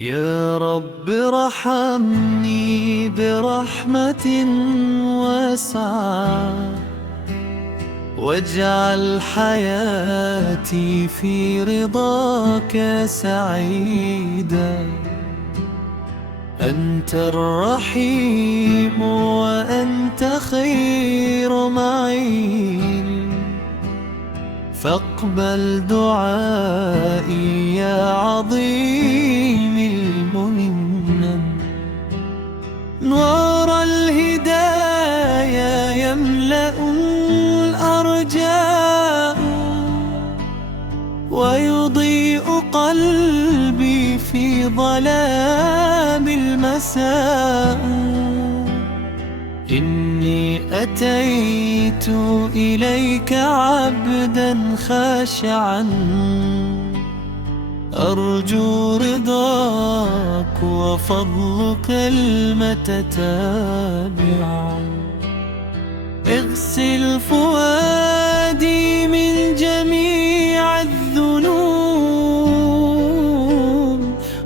يا رب ارحمني برحمة واسعة، واجعل حياتي في رضاك سعيدة. أنت الرحيم وأنت خير معين، فاقبل دعائي يا عظيم المنن. نور الهدايا يملأ الأرجاء، ويضيء قلبي في ظلام المساء. إني أتيت إليك عبدا خاشعا، أرجو رضاك وفضلك المتتابع. اغسل فؤادي من جميع الذنوب،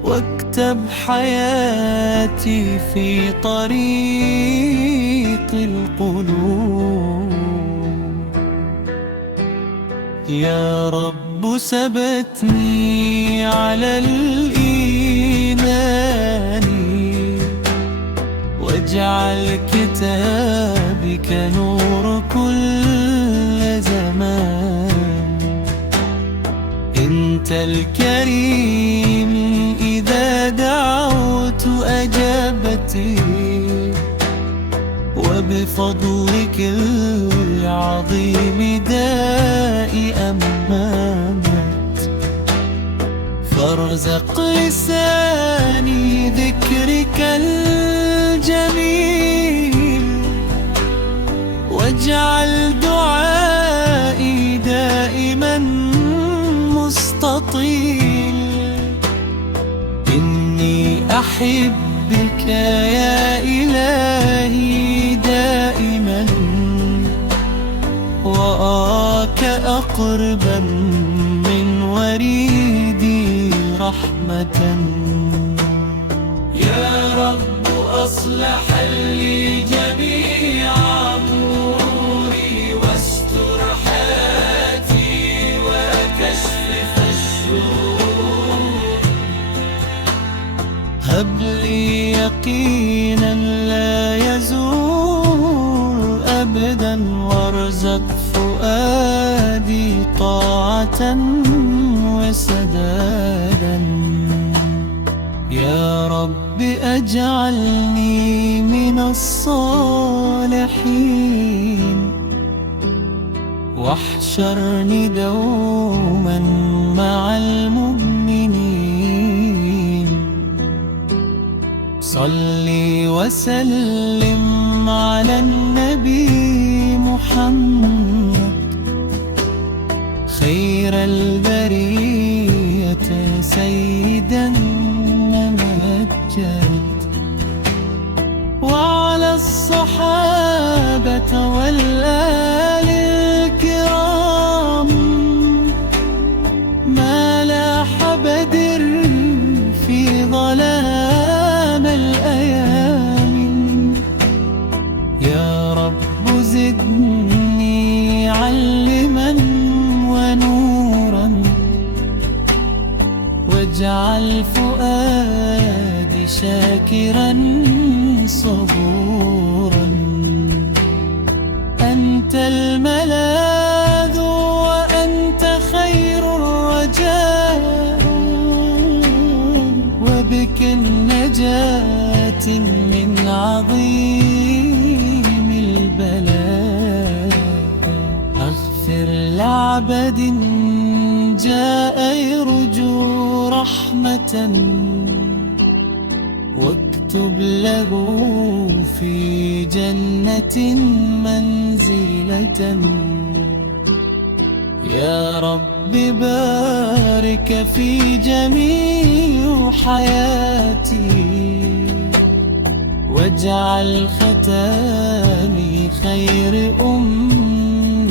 واكتب حياتي في طريق القلوب. يا رب ثبتني على الإيمان، واجعل كتابك نور كل زمان. انت الكريم إذا دعوت أجبتي، وبفضلك العظيم دائي أمامت. فارزق لساني ذكرك الجميل، واجعل دعائي دائما مستطيل. إني أحبك يا إلهي دائما، وأراك أقربا من وريدي رحمة. يا رب أصلح لي جميع أموري، واستر حياتي وكشف الشرور. هب لي يقينا لا يزول أبدا، وارزق فؤادي طاعة وسدادا. يا رب أجعلني من الصالحين، واحشرني دوما مع المؤمنين. صلي وسلم على النبي محمد، خير البرية سيدا ممجد، وعلى الصحابة والآل الكرام. ما لاح بدر في ظلام الأيام. يا رب زدني علما ونورا، واجعل فؤادي شاكرا صبورا. أنت الملاذ وأنت خير الرجاء، وبك النجاة من عظيم البلاء. أغفر لعبد جاء يرجو رحمة، واكتب له في جنة منزلة. يا رب بارك في جميع حياتي، واجعل ختامي خير أمنياتي.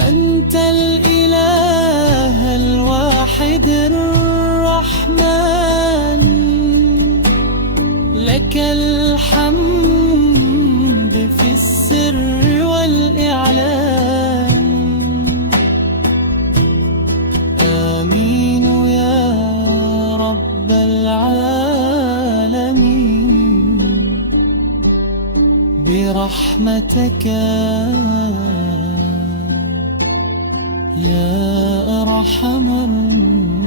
أنت الإله الواحد الواحد الرحمن، لك الحمد في السر والإعلان. آمين يا رب العالمين، برحمتك يا أرحم الراحمين.